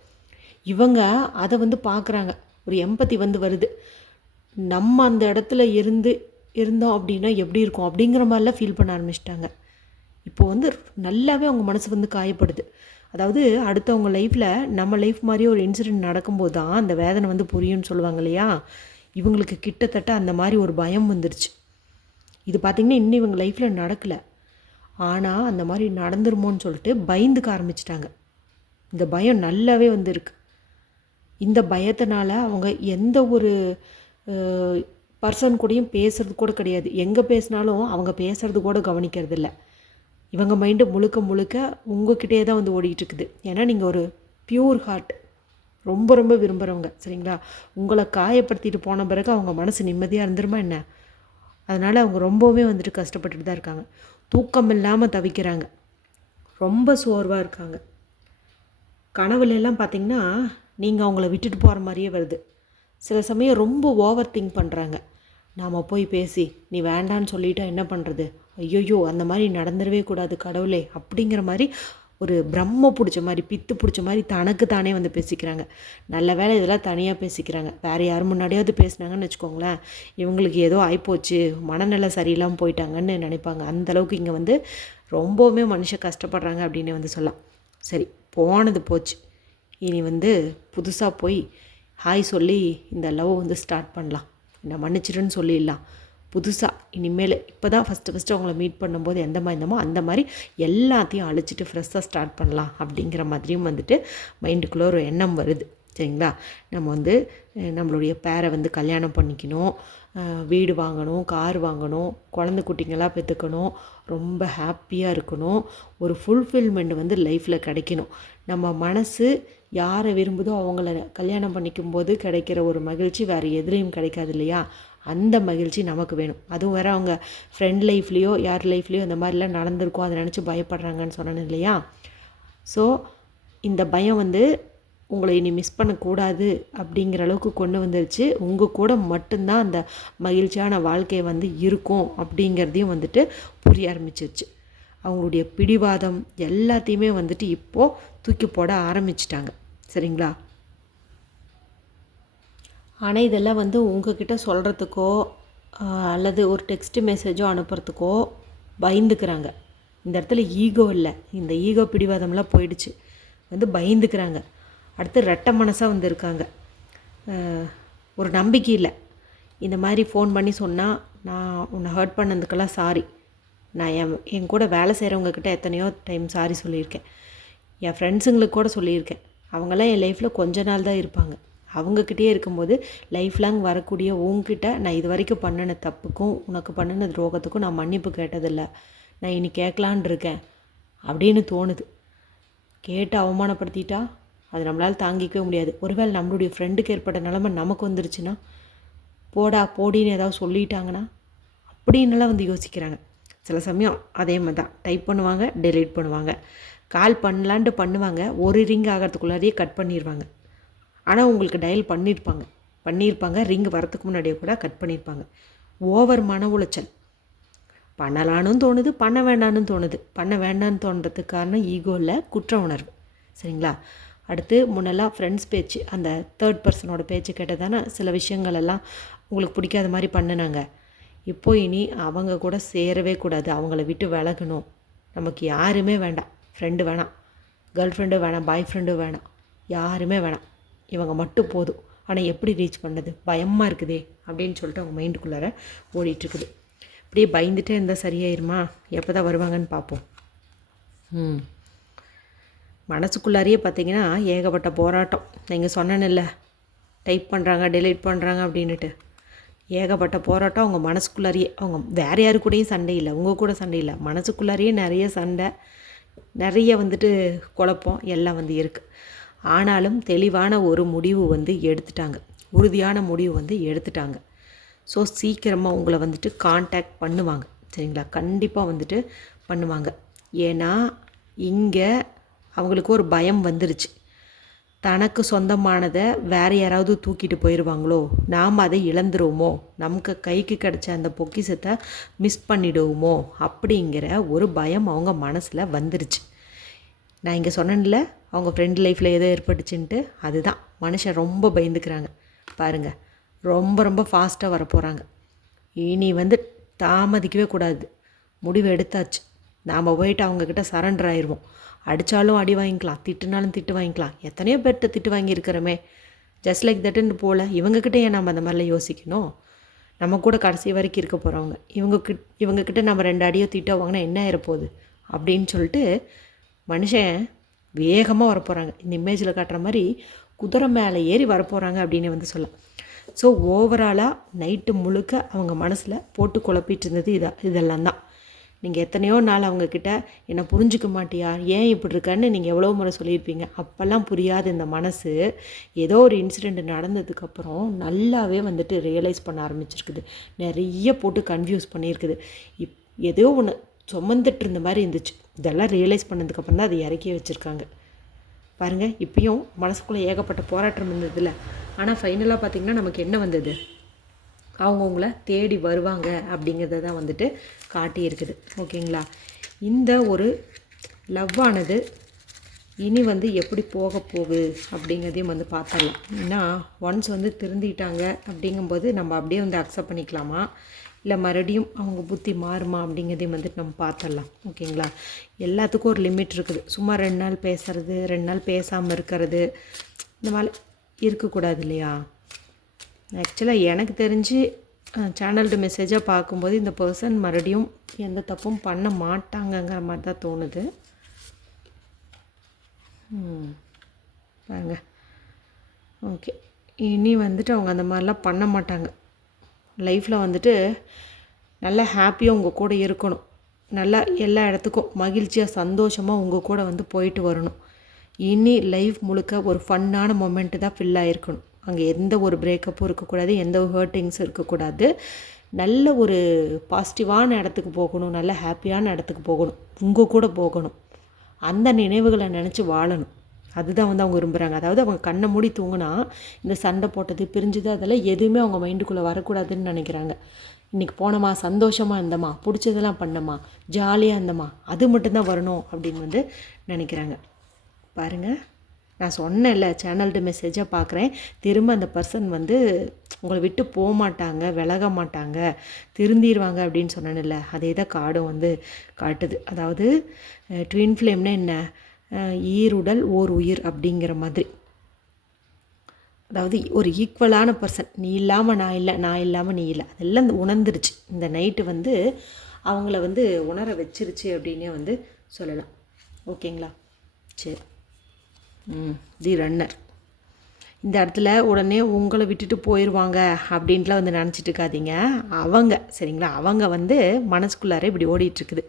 இவங்க அதை வந்து பார்க்குறாங்க, ஒரு எம்பத்தி வந்து வருது. நம்ம அந்த இடத்துல இருந்தோம் அப்படின்னா எப்படி இருக்கும் அப்படிங்கிற மாதிரிலாம் ஃபீல் பண்ண ஆரம்பிச்சிட்டாங்க. இப்போ வந்து நல்லாவே அவங்க மனசு வந்து காயப்படுது. அதாவது அடுத்தவங்க லைஃப்பில் நம்ம லைஃப் மாதிரி ஒரு இன்சிடெண்ட் நடக்கும்போது தான் அந்த வேதனை வந்து புரியும்னு சொல்லுவாங்க இல்லையா? இவங்களுக்கு கிட்டத்தட்ட அந்த மாதிரி ஒரு பயம் வந்துருச்சு. இது பார்த்திங்கன்னா இன்னும் இவங்க லைஃப்பில் நடக்கலை, ஆனால் அந்த மாதிரி நடந்துருமோன்னு சொல்லிட்டு பயந்துக்க ஆரம்பிச்சிட்டாங்க. இந்த பயம் நல்லாவே வந்துருக்கு. இந்த பயத்தினால அவங்க எந்த ஒரு பர்சன் கூடயும் பேசுகிறது கூட கிடையாது. எங்கே பேசினாலும் அவங்க பேசுகிறது கூட கவனிக்கிறது இல்லை. இவங்க மைண்டு முழுக்க முழுக்க உங்ககிட்டே தான் வந்து ஓடிக்கிட்டு இருக்குது. ஏன்னா நீங்கள் ஒரு பியூர் ஹார்ட், ரொம்ப ரொம்ப விரும்புகிறவங்க. சரிங்களா? உங்களை காயப்படுத்திட்டு போன பிறகு அவங்க மனசு நிம்மதியாக இருந்துருமா என்ன? அதனால் அவங்க ரொம்பவே வந்துட்டு கஷ்டப்பட்டுட்டு தான் இருக்காங்க. தூக்கம் இல்லாமல் தவிக்கிறாங்க, ரொம்ப சோர்வாக இருக்காங்க. கனவுலெல்லாம் பார்த்திங்கன்னா நீங்கள் அவங்கள விட்டுட்டு போகிற மாதிரியே வருது. சில சமயம் ரொம்ப ஓவர் திங்க் பண்ணுறாங்க. நாம் போய் பேசி நீ வேண்டான்னு சொல்லிட்டா என்ன பண்ணுறது, ஐயோயோ அந்த மாதிரி நடந்துடவே கூடாது கடவுளே அப்படிங்கிற மாதிரி ஒரு பிரம்ம பிடிச்ச மாதிரி, பித்து பிடிச்ச மாதிரி தனக்கு தானே வந்து பேசிக்கிறாங்க. நல்ல வேளை இதெல்லாம் தனியாக பேசிக்கிறாங்க. வேறு யார் முன்னாடியாவது பேசினாங்கன்னு வச்சுக்கோங்களேன், இவங்களுக்கு ஏதோ ஆகிப்போச்சு, மனநிலை சரியில்லாமல் போயிட்டாங்கன்னு நினைப்பாங்க. அந்தளவுக்கு இங்கே வந்து ரொம்பவுமே மனுஷன் கஷ்டப்படுறாங்க அப்படின்னு வந்து சொல்லலாம். சரி, போனது போச்சு. இனி வந்து புதுசாக போய் ஹாய் சொல்லி இந்த லவ் வந்து ஸ்டார்ட் பண்ணலாம். என்னை மன்னிச்சிடுன்னு சொல்லிடலாம். புதுசாக இனிமேல் இப்போ தான் ஃபஸ்ட்டு அவங்கள மீட் பண்ணும்போது எந்த மாதிரி இருந்தோமோ அந்த மாதிரி எல்லாத்தையும் அழிச்சிட்டு ஃப்ரெஷ்ஷாக ஸ்டார்ட் பண்ணலாம் அப்படிங்கிற மாதிரியும் வந்துட்டு மைண்டுக்குள்ளே ஒரு எண்ணம் வருது. சரிங்களா? நம்ம வந்து நம்மளுடைய பேரை வந்து கல்யாணம் பண்ணிக்கணும், வீடு வாங்கணும், கார் வாங்கணும், குழந்தை குட்டிங்களாம் பெற்றுக்கணும், ரொம்ப ஹாப்பியாக இருக்கணும், ஒரு ஃபுல்ஃபில்மெண்ட் வந்து லைஃப்பில் கிடைக்கணும். நம்ம மனசு யாரை விரும்புதோ அவங்கள கல்யாணம் பண்ணிக்கும்போது கிடைக்கிற ஒரு மகிழ்ச்சி வேறு எதுலேயும் கிடைக்காது இல்லையா? அந்த மகிழ்ச்சி நமக்கு வேணும். அதுவும் வேறு அவங்க ஃப்ரெண்ட் லைஃப்லேயோ யார் லைஃப்லேயோ இந்த மாதிரிலாம் நடந்திருக்கோம், அதை நினச்சி பயப்படுறாங்கன்னு சொன்னேன் இல்லையா? ஸோ இந்த பயம் வந்து உங்களை இனி மிஸ் பண்ணக்கூடாது அப்படிங்கிற அளவுக்கு கொண்டு வந்துருச்சு. உங்கள் கூட மட்டும்தான் அந்த மகிழ்ச்சியான வாழ்க்கை வந்து இருக்கும் அப்படிங்கிறதையும் வந்துட்டு புரிய ஆரம்பிச்சிருச்சு. அவங்களுடைய பிடிவாதம் எல்லாத்தையுமே வந்துட்டு இப்போது தூக்கி போட ஆரம்பிச்சிட்டாங்க. சரிங்களா? ஆனால் இதெல்லாம் வந்து உங்ககிட்ட சொல்கிறதுக்கோ அல்லது ஒரு டெக்ஸ்ட் மெசேஜோ அனுப்புறதுக்கோ பயந்துக்கிறாங்க. இந்த இடத்துல ஈகோ இல்லை, இந்த ஈகோ பிடிவாதம்லாம் போயிடுச்சு, வந்து பயந்துக்கிறாங்க. அடுத்து ரெட்டை மனசாக வந்து இருக்காங்க. ஒரு நம்பிக்கை இல்லை. இந்த மாதிரி ஃபோன் பண்ணி சொன்னால் நான் உன்னை ஹர்ட் பண்ணதுக்கெல்லாம் சாரி. நான் என் கூட வேலை செய்கிறவங்கக்கிட்ட எத்தனையோ டைம் சாரி சொல்லியிருக்கேன். என் ஃப்ரெண்ட்ஸுங்களுக்கு கூட சொல்லியிருக்கேன். அவங்களாம் என் லைஃப்பில் கொஞ்ச நாள் தான் இருப்பாங்க. அவங்கக்கிட்டே இருக்கும்போது லைஃப் லாங் வரக்கூடிய உங்ககிட்ட நான் இது வரைக்கும் பண்ணின தப்புக்கும் உனக்கு பண்ணின துரோகத்துக்கும் நான் மன்னிப்பு கேட்டதில்லை. நான் இனி கேட்கலான் இருக்கேன் அப்படின்னு தோணுது. கேட்டு அவமானப்படுத்திட்டா அது நம்மளால் தாங்கிக்கவே முடியாது. ஒருவேளை நம்மளுடைய ஃப்ரெண்டுக்கு ஏற்பட்ட நிலைமை நமக்கு வந்துருச்சுன்னா, போடா போடின்னு ஏதாவது சொல்லிட்டாங்கன்னா அப்படின்னுலாம் வந்து யோசிக்கிறாங்க. சில சமயம் அதே மாதிரி தான் டைப் பண்ணுவாங்க, டெலீட் பண்ணுவாங்க, கால் பண்ணலான்ட்டு பண்ணுவாங்க, ஒரு ரிங் ஆகிறதுக்குள்ளாரையே கட் பண்ணிடுவாங்க. ஆனால் உங்களுக்கு டயல் பண்ணியிருப்பாங்க ரிங் வரத்துக்கு முன்னாடியே கூட கட் பண்ணியிருப்பாங்க. ஓவர் மன உளைச்சல். பண்ணலான்னு தோணுது, பண்ண வேண்டான்னு தோணுது. பண்ண வேண்டான்னு தோன்றதுக்கு காரணம் ஈகோ இல்லை, குற்ற உணர்வு. சரிங்களா? அடுத்து முன்னெல்லாம் ஃப்ரெண்ட்ஸ் பேச்சு, அந்த தேர்ட் பர்சனோட பேச்சு கேட்டதானே சில விஷயங்கள் எல்லாம் உங்களுக்கு பிடிக்காத மாதிரி பண்ணினாங்க. இப்போது இனி அவங்க கூட சேரவே கூடாது, அவங்கள விட்டு விலகணும். நமக்கு யாருமே வேண்டாம், ஃப்ரெண்டு வேணாம், கேர்ள் ஃப்ரெண்டு வேணாம், பாய் ஃப்ரெண்டும் வேணாம், யாருமே வேணாம், இவங்க மட்டும் போதும். ஆனால் எப்படி ரீச் பண்ணது, பயமாக இருக்குதே அப்படின்னு சொல்லிட்டு அவங்க மைண்டுக்குள்ளார ஓடிட்டுருக்குது. அப்படியே பயந்துகிட்டே இருந்தால் சரியாயிருமா? எப்போ தான் வருவாங்கன்னு பார்ப்போம். மனசுக்குள்ளாரையே பார்த்திங்கன்னா ஏகப்பட்ட போராட்டம். நீங்கள் சொன்னேன்ல, டைப் பண்ணுறாங்க, டெலீட் பண்ணுறாங்க அப்படின்ட்டு ஏகப்பட்ட போராட்டம் அவங்க மனசுக்குள்ளாரையே. அவங்க வேறு யாரு கூடயும் சண்டை இல்லை, உங்கள் கூட சண்டை இல்லை, மனசுக்குள்ளாரையே நிறைய சண்டை, நிறைய வந்துட்டு குழப்பம் எல்லாம் வந்து இருக்குது. ஆனாலும் தெளிவான ஒரு முடிவு வந்து எடுத்துட்டாங்க, உறுதியான முடிவு வந்து எடுத்துட்டாங்க. ஸோ சீக்கிரமாக உங்களை வந்துட்டு காண்டாக்ட் பண்ணுவாங்க. சரிங்களா? கண்டிப்பாக வந்துட்டு பண்ணுவாங்க. ஏன்னா இங்கே அவங்களுக்கு ஒரு பயம் வந்துருச்சு. தனக்கு சொந்தமானதை வேறு யாராவது தூக்கிட்டு போயிடுவாங்களோ, நாம் அதை இழந்துருவோமோ, நமக்கு கைக்கு கிடச்ச அந்த பொக்கிஷத்தை மிஸ் பண்ணிடுவோமோ அப்படிங்கிற ஒரு பயம் அவங்க மனசில் வந்துருச்சு. நான் இங்கே சொன்னேன்ல, அவங்க ஃப்ரெண்ட் லைஃப்பில் ஏதோ ஏற்பட்டுச்சுன்ட்டு, அதுதான் மனுஷன் ரொம்ப பயந்துக்கிறாங்க. பாருங்கள், ரொம்ப ரொம்ப ஃபாஸ்ட்டாக வரப்போகிறாங்க. இனி வந்து தாமதிக்கவே கூடாது, முடிவு எடுத்தாச்சு. நாம் போயிட்டு அவங்கக்கிட்ட சரண்டர் ஆயிடுவோம். அடித்தாலும் அடி வாங்கிக்கலாம், திட்டுனாலும் திட்டு வாங்கிக்கலாம். எத்தனையோ பேர்கிட்ட திட்டு வாங்கியிருக்கிறோமே, ஜஸ்ட் லைக் தட்டுன்னு போல். இவங்கக்கிட்ட ஏன் நம்ம அந்த மாதிரிலாம் யோசிக்கணும்? நம்ம கூட கடைசி வரைக்கும் இருக்க போகிறவங்க. இவங்கக்கிட்ட நம்ம 2 அடியோ திட்டோ வாங்கினா என்ன ஆயிரப்போகுது அப்படின்னு சொல்லிட்டு மனுஷன் வேகமாக வரப்போகிறாங்க. இந்த இமேஜில் காட்டுற மாதிரி குதிரை மேலே ஏறி வரப்போகிறாங்க அப்படின்னு வந்து சொல்லலாம். ஸோ ஓவராலாக நைட்டு முழுக்க அவங்க மனசில் போட்டு குழப்பிட்டு இருந்தது இதெல்லாம் தான். நீங்கள் எத்தனையோ நாள் அவங்கக்கிட்ட என்னை புரிஞ்சிக்க மாட்டியா, ஏன் இப்படி இருக்கன்னு நீங்கள் எவ்வளோ முறை சொல்லியிருப்பீங்க. அப்போல்லாம் புரியாத இந்த மனசு ஏதோ ஒரு இன்சிடெண்ட் நடந்ததுக்கப்புறம் நல்லாவே வந்துட்டு ரியலைஸ் பண்ண ஆரம்பிச்சிருக்குது. நிறைய போட்டு கன்ஃபியூஸ் பண்ணியிருக்குது. ஏதோ ஒன்று சுமந்துட்டு இருந்த மாதிரி இருந்துச்சு. இதெல்லாம் ரியலைஸ் பண்ணதுக்கப்புறம் தான் அதை இறக்கி வச்சுருக்காங்க. பாருங்கள், இப்பயும் மனசுக்குள்ளே ஏகப்பட்ட போராட்டம் இருந்ததில்ல. ஆனால் ஃபைனலாக பார்த்திங்கன்னா நமக்கு என்ன வந்தது, அவங்கவுங்கள தேடி வருவாங்க அப்படிங்கிறத தான் வந்துட்டு காட்டியிருக்குது. ஓகேங்களா? இந்த ஒரு லவ்வானது இனி வந்து எப்படி போக போகுது அப்படிங்கிறதையும் வந்து பார்த்துடலாம். ஏன்னா ஒன்ஸ் வந்து திருந்திட்டாங்க அப்படிங்கும்போது நம்ம அப்படியே வந்து அக்செப்ட் பண்ணிக்கலாமா, இல்லை மறுபடியும் அவங்க புத்தி மாறுமா அப்படிங்கிறதையும் வந்துட்டு நம்ம பார்த்துடலாம். ஓகேங்களா? எல்லாத்துக்கும் ஒரு லிமிட் இருக்குது. சும்மா 2 நாள் பேசுகிறது, 2 நாள் பேசாமல் இருக்கிறது, இந்த மாதிரி இருக்கக்கூடாது இல்லையா? ஆக்சுவலாக எனக்கு தெரிஞ்சு சேனல்டு மெசேஜாக பார்க்கும்போது இந்த பர்சன் மறுபடியும் எந்த தப்பும் பண்ண மாட்டாங்கங்கிற மாதிரி தான் தோணுது. பாருங்க. ஓகே, இனி வந்துட்டு அவங்க அந்த மாதிரிலாம் பண்ண மாட்டாங்க. லைஃப்பில் வந்துட்டு நல்லா ஹாப்பியாக உங்கள் கூட இருக்கணும், நல்லா எல்லா இடத்துக்கும் மகிழ்ச்சியாக சந்தோஷமாக உங்கள் கூட வந்து போயிட்டு வரணும். இனி லைஃப் முழுக்க ஒரு ஃபன்னான மொமெண்ட்டு தான் ஃபில் ஆகிருக்கணும். அங்கே எந்த ஒரு பிரேக்கப்பும் இருக்கக்கூடாது, எந்த ஒரு ஹர்ட்டிங்ஸும் இருக்கக்கூடாது. நல்ல ஒரு பாசிட்டிவான இடத்துக்கு போகணும், நல்ல ஹாப்பியான இடத்துக்கு போகணும், உங்கள் கூட போகணும். அந்த நினைவுகளை நினச்சி வாழணும். அதுதான் வந்து அவங்க விரும்புகிறாங்க. அதாவது அவங்க கண்ணை மூடி தூங்கினா இந்த சண்டை போட்டது, பிரிஞ்சுது, அதெல்லாம் எதுவுமே அவங்க மைண்டுக்குள்ளே வரக்கூடாதுன்னு நினைக்கிறாங்க. இன்றைக்கி போனோமா, சந்தோஷமாக இருந்தோமா, பிடிச்சதெல்லாம் பண்ணோமா, ஜாலியாக இருந்தோமா, அது மட்டும்தான் வரணும் அப்படின்னு வந்து நினைக்கிறாங்க. பாருங்கள், நான் சொன்னேன்ல, சேனல்டு மெசேஜாக பார்க்குறேன். திரும்ப அந்த பர்சன் வந்து உங்களை விட்டு போக மாட்டாங்க, விலக மாட்டாங்க, திருந்திடுவாங்க அப்படின்னு சொன்னேன்ல, அதே தான் கார்டும் வந்து காட்டுது. அதாவது ட்வின் ஃப்ளேம்னா என்ன, ஈருடல் ஓர் உயிர் அப்படிங்கிற மாதிரி. அதாவது ஒரு ஈக்குவலான பர்சன், நீ இல்லாமல் நான் இல்லை, நான் இல்லாமல் நீ இல்லை, அதெல்லாம் உணர்ந்துருச்சு. இந்த நைட்டு வந்து அவங்கள வந்து உணர வச்சிருச்சு அப்படின்னே வந்து சொல்லலாம். ஓகேங்களா? சரி. தி ரன்னர் இந்த இடத்துல உடனே உங்களை விட்டுட்டு போயிடுவாங்க அப்படின்ட்டுலாம் வந்து நினச்சிட்டு இருக்காதீங்க. அவங்க சரிங்களா, அவங்க வந்து மனசுக்குள்ளார இப்படி ஓடிட்டுருக்குது.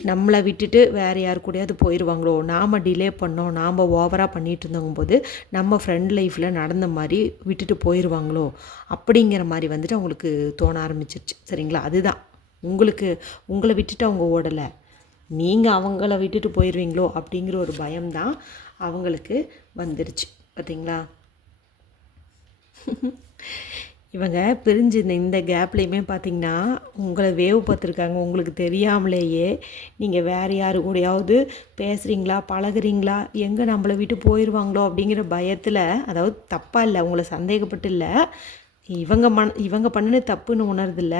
நம்மளை விட்டுட்டு வேறு யார் கூடயாவது போயிடுவாங்களோ, நாம் டிலே பண்ணோம், நாம் ஓவராக பண்ணிகிட்டு இருந்தோங்கும்போது நம்ம ஃப்ரெண்ட் லைஃப்பில் நடந்த மாதிரி விட்டுட்டு போயிடுவாங்களோ அப்படிங்கிற மாதிரி வந்துட்டு அவங்களுக்கு தோண ஆரம்பிச்சிருச்சு. சரிங்களா? அதுதான் உங்களை விட்டுட்டு அவங்க ஓடலை, நீங்கள் அவங்கள விட்டுட்டு போயிடுவீங்களோ அப்படிங்கிற ஒரு பயம்தான் அவங்களுக்கு வந்துருச்சு. பார்த்தீங்களா? இவங்க பிரிஞ்சு இந்த கேப்லேயுமே பார்த்திங்கன்னா உங்களை வேவ் பார்த்துருக்காங்க. உங்களுக்கு தெரியாமலேயே நீங்கள் வேறு யாரு கூடயாவது பேசுகிறீங்களா, பழகுறீங்களா, எங்கே நம்மளை விட்டு போயிடுவாங்களோ அப்படிங்கிற பயத்தில், அதாவது தப்பாக இல்லை, உங்களை சந்தேகப்பட்டு இல்லை, இவங்க பண்ணின தப்புன்னு உணருதில்ல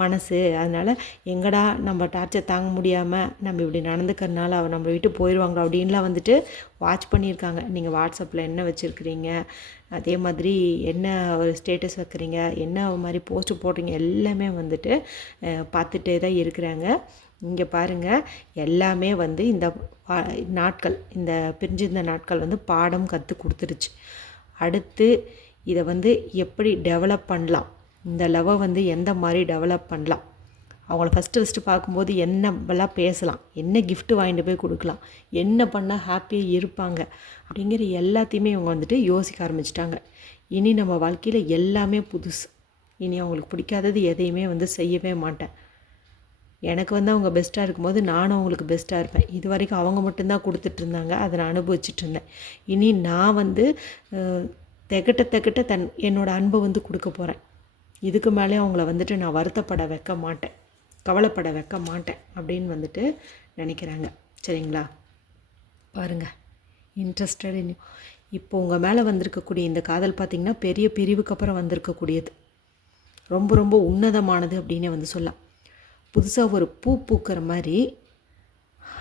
மனசு. அதனால் எங்கடா நம்ம டார்ச்சர் தாங்க முடியாமல் நம்ம இப்படி நடந்துக்கிறனால அவன் நம்மளை விட்டு போயிடுவாங்களோ அப்படின்லாம் வந்துட்டு வாட்ச் பண்ணியிருக்காங்க. நீங்கள் வாட்ஸ்அப்பில் என்ன வச்சுருக்கிறீங்க, அதே மாதிரி என்ன ஒரு ஸ்டேட்டஸ் வைக்கிறீங்க, என்ன மாதிரி போஸ்ட்டு போடுறீங்க, எல்லாமே வந்துட்டு பார்த்துட்டே தான் இருக்கிறாங்க. இங்கே பாருங்கள், எல்லாமே வந்து இந்த நாட்கள், இந்த பிரிஞ்சிருந்த நாட்கள் வந்து பாடம் கற்றுக் கொடுத்துருச்சு. அடுத்து இதை வந்து எப்படி டெவலப் பண்ணலாம், இந்த லவ்வை வந்து எந்த மாதிரி டெவலப் பண்ணலாம், அவங்கள ஃபஸ்ட்டு பார்க்கும்போது என்னெல்லாம் பேசலாம், என்ன கிஃப்ட்டு வாங்கிட்டு போய் கொடுக்கலாம், என்ன பண்ணால் ஹாப்பியாக இருப்பாங்க அப்படிங்கிற எல்லாத்தையுமே இவங்க வந்துட்டு யோசிக்க ஆரம்பிச்சிட்டாங்க. இனி நம்ம வாழ்க்கையில் எல்லாமே புதுசு. இனி அவங்களுக்கு பிடிக்காதது எதையுமே வந்து செய்யவே மாட்டேன். எனக்கு வந்து அவங்க பெஸ்ட்டாக இருக்கும்போது நானும் அவங்களுக்கு பெஸ்ட்டாக இருப்பேன். இது வரைக்கும் அவங்க மட்டும்தான் கொடுத்துட்ருந்தாங்க, அதை நான் அனுபவிச்சுட்டு இருந்தேன். இனி நான் வந்து திகட்ட என்னோடய அன்பை வந்து கொடுக்க போகிறேன். இதுக்கு மேலே அவங்கள வந்துட்டு நான் வருத்தப்பட வைக்க மாட்டேன், கவலைப்பட வைக்க மாட்டேன் அப்படின்னு வந்துட்டு நினைக்கிறாங்க. சரிங்களா? பாருங்கள், இன்ட்ரெஸ்டட் இன் இப்போ உங்கள் மேலே வந்திருக்கக்கூடிய இந்த காதல் பார்த்திங்கன்னா பெரிய பிரிவுக்கு அப்புறம் வந்திருக்கக்கூடியது, ரொம்ப ரொம்ப உன்னதமானது அப்படின்னே வந்து சொல்லலாம். புதுசாக ஒரு பூ பூக்கிற மாதிரி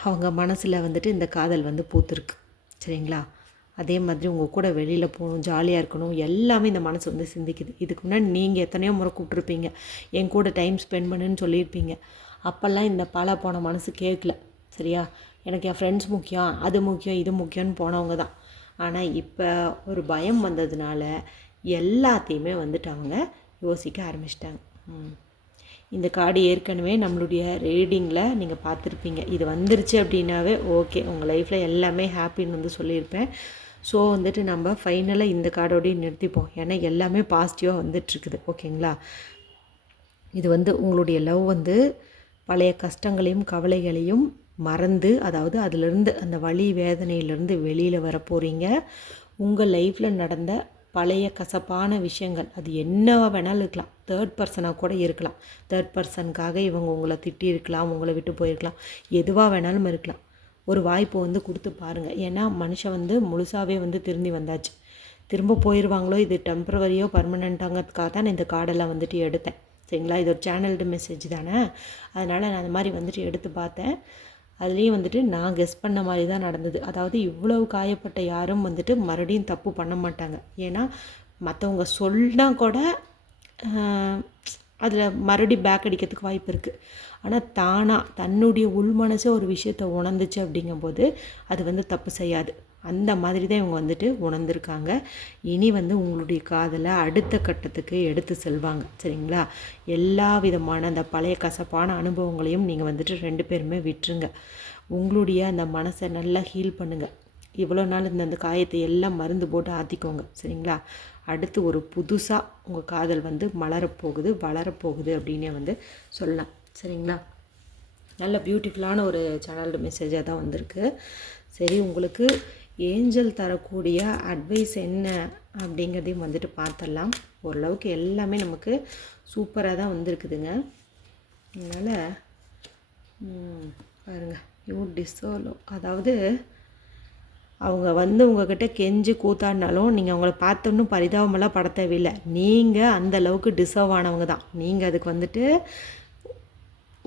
அவங்க மனசில் வந்துட்டு இந்த காதல் வந்து பூத்துருக்கு. சரிங்களா? அதே மாதிரி உங்கள் கூட வெளியில் போகணும், ஜாலியாக இருக்கணும், எல்லாமே இந்த மனசு வந்து சிந்திக்குது. இதுக்கு முன்னாடி நீங்கள் எத்தனையோ முறை கூப்பிட்ருப்பீங்க, என் கூட டைம் ஸ்பெண்ட் பண்ணுன்னு சொல்லியிருப்பீங்க. அப்போல்லாம் இந்த பாலா போன மனசு கேட்கல. சரியா? எனக்கு என் ஃப்ரெண்ட்ஸ் முக்கியம், அது முக்கியம், இது முக்கியம்னு போனவங்க தான். ஆனால் இப்போ ஒரு பயம் வந்ததுனால எல்லாத்தையுமே வந்துட்டு அவங்க யோசிக்க ஆரம்பிச்சிட்டாங்க. இந்த கார்டு ஏற்கனவே நம்மளுடைய ரீடிங்கில் நீங்கள் பார்த்துருப்பீங்க. இது வந்துருச்சு அப்படின்னாவே ஓகே, உங்கள் லைஃப்பில் எல்லாமே ஹாப்பின்னு வந்து சொல்லியிருப்பேன். ஸோ வந்துட்டு நம்ம ஃபைனலாக இந்த கார்டோடையும் நிறுத்திப்போம். ஏன்னா எல்லாமே பாசிட்டிவாக வந்துட்டுருக்குது. ஓகேங்களா? இது வந்து உங்களுடைய லவ் வந்து பழைய கஷ்டங்களையும் கவலைகளையும் மறந்து, அதாவது அதிலிருந்து அந்த வலி வேதனையிலேருந்து வெளியில் வர போகிறீங்க. உங்கள் லைஃப்பில் நடந்த பழைய கசப்பான விஷயங்கள், அது என்னவா வேணாலும் இருக்கலாம், தேர்ட் பர்சனாக கூட இருக்கலாம். தேர்ட் பர்சனுக்காக இவங்க உங்களை திட்டியிருக்கலாம், உங்களை விட்டு போயிருக்கலாம், எதுவாக வேணாலும் இருக்கலாம். ஒரு வாய்ப்பு வந்து கொடுத்து பாருங்கள். ஏன்னா மனுஷன் வந்து முழுசாகவே வந்து திரும்பி வந்தாச்சு. திரும்ப போயிடுவாங்களோ, இது டெம்பரவரியோ பர்மனெண்ட்டாங்கிறதுக்காக தான் நான் இந்த கார்டெல்லாம் வந்துட்டு எடுத்தேன். சரிங்களா? இது ஒரு சேனல்டு மெசேஜ் தானே, அதனால் நான் அந்த மாதிரி வந்துட்டு எடுத்து பார்த்தேன். அதுலேயும் வந்துட்டு நான் கெஸ் பண்ண மாதிரி தான் நடந்தது. அதாவது இவ்வளவு காயப்பட்ட யாரும் வந்துட்டு மறுபடியும் தப்பு பண்ண மாட்டாங்க. ஏன்னா மற்றவங்க சொன்னால் கூட அதில் மறுபடியும் பேக் அடிக்கிறதுக்கு வாய்ப்பு இருக்குது. ஆனால் தானாக தன்னுடைய உள் மனசே ஒரு விஷயத்தை உணர்ந்துச்சு அப்படிங்கும்போது அது வந்து தப்பு செய்யாது. அந்த மாதிரி தான் இவங்க வந்துட்டு உணர்ந்திருக்காங்க. இனி வந்து உங்களுடைய காதலை அடுத்த கட்டத்துக்கு எடுத்து செல்வாங்க. சரிங்களா? எல்லா விதமான அந்த பழைய கசப்பான அனுபவங்களையும் நீங்கள் வந்துட்டு 2 பேருமே விட்டுருங்க. உங்களுடைய அந்த மனசை நல்லா ஹீல் பண்ணுங்கள். இவ்வளோ நாள் இந்த காயத்தை எல்லாம் மருந்து போட்டு ஆற்றிக்கோங்க. சரிங்களா? அடுத்து ஒரு புதுசாக உங்கள் காதல் வந்து மலரப்போகுது, வளரப்போகுது அப்படின்னே வந்து சொல்லலாம். சரிங்களா? நல்ல பியூட்டிஃபுல்லான ஒரு சேனல்டு மெசேஜாக தான் வந்திருக்கு. சரி, உங்களுக்கு ஏஞ்சல் தரக்கூடிய அட்வைஸ் என்ன அப்படிங்கிறதையும் வந்துட்டு பார்த்துடலாம். ஓரளவுக்கு எல்லாமே நமக்கு சூப்பராக தான் வந்திருக்குதுங்க. அதனால் பாருங்கள், யூ டிசர்வ், அதாவது அவங்க வந்து உங்கள்கிட்ட கெஞ்சி கூத்தாடினாலும் நீங்கள் அவங்கள பார்த்தோன்னு பரிதாபமெல்லாம் பட தேவையில்லை. நீங்கள் அந்த அளவுக்கு டிசர்வ் ஆனவங்க தான். நீங்கள் அதுக்கு வந்துட்டு